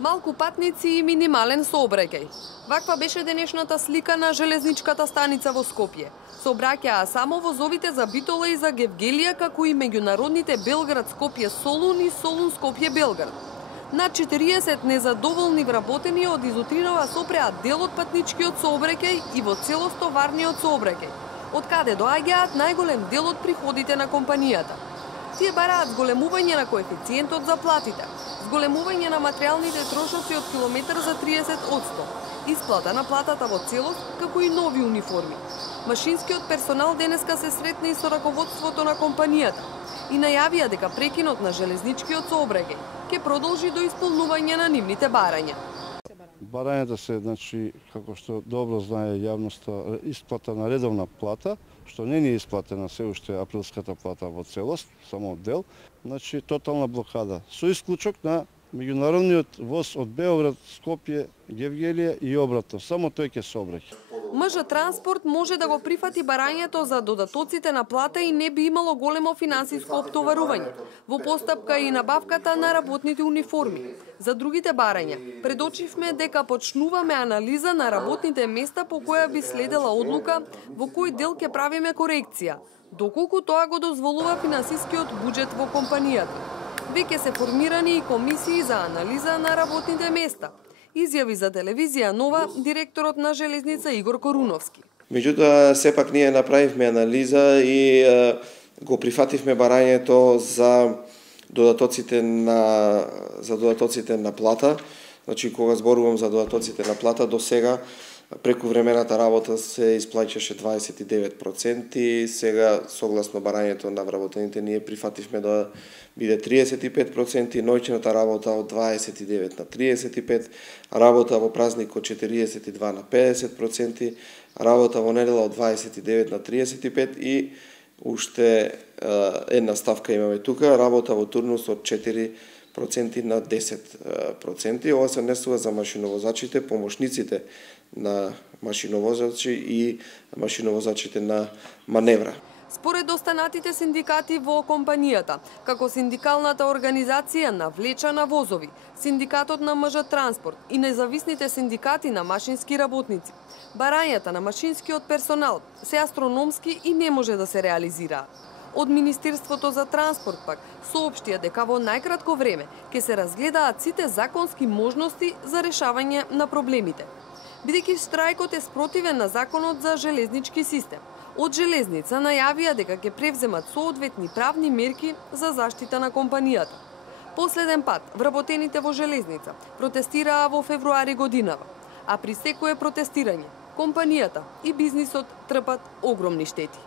Малку патници и минимален сообраќај. Ваква беше денешната слика на железничката станица во Скопје. Сообраќаа само возовите за Битола и за Гевгелија, како и меѓународните Белград-Скопје-Солун и Солун-Скопје-Белград. Над 40 незадоволни вработени од изутринова сопреа дел од патничкиот сообраќај и во целост товарниот сообраќај, од каде доаѓаат најголем дел од приходите на компанијата. Тие бараат зголемување на коефициентот за платите, зголемување на материјалните трошоци од километар за 30%, исплата на платата во целост, како и нови униформи. Машинскиот персонал денеска се сретна и со раководството на компанијата и најавија дека прекинот на железничкиот сообраќај ќе продолжи до исполнување на нивните барања. Барањата се, како што добро знае јавноста, исплата на редовна плата, што не е исплатена се уште априлската плата во целост, само дел, тотална блокада. Со исклучок на меѓународниот воз од Београд, Скопје, Гевгелија и обратно, само тој ќе сообраќа. МЖ Транспорт може да го прифати барањето за додатоците на плата и не би имало големо финансиско оптоварување во постапка и набавката на работните униформи. За другите барања, предочивме дека почнуваме анализа на работните места по која би следела одлука во кој дел ќе правиме корекција, доколку тоа го дозволува финансискиот буџет во компанијата. Веќе се формирани и комисии за анализа на работните места, изјави за телевизија Нова директорот на Железница Игор Коруновски. Меѓутоа, сепак ние направивме анализа и го прифативме барањето за додатоците на плата. Кога зборувам за додатоците на плата, до сега преку времената работа се исплаќаше 29%, сега согласно барањето на вработените ние прифативме да биде 35%, ноќната работа од 29 на 35%, работа во празник од 42 на 50%, работа во недела од 29 на 35% и уште една ставка имаме тука, работа во турнус од 4% на 10%. Ова се однесува за машиновозачите, помошниците на машиновозачи и машиновозачите на маневра. Според останатите синдикати во компанијата, како синдикалната организација на влеча на возови, синдикатот на МЖ Транспорт и независните синдикати на машински работници, барањата на машинскиот персонал се астрономски и не може да се реализираат. Од Министерството за транспорт пак соопштија дека во најкратко време ќе се разгледаат сите законски можности за решавање на проблемите. Бидејќи штрајкот е спротивен на законот за железнички систем, од Железница најавија дека ќе превземат соодветни правни мерки за заштита на компанијата. Последен пат вработените во Железница протестираа во февруари годинава, а при секое протестирање компанијата и бизнисот трпат огромни штети.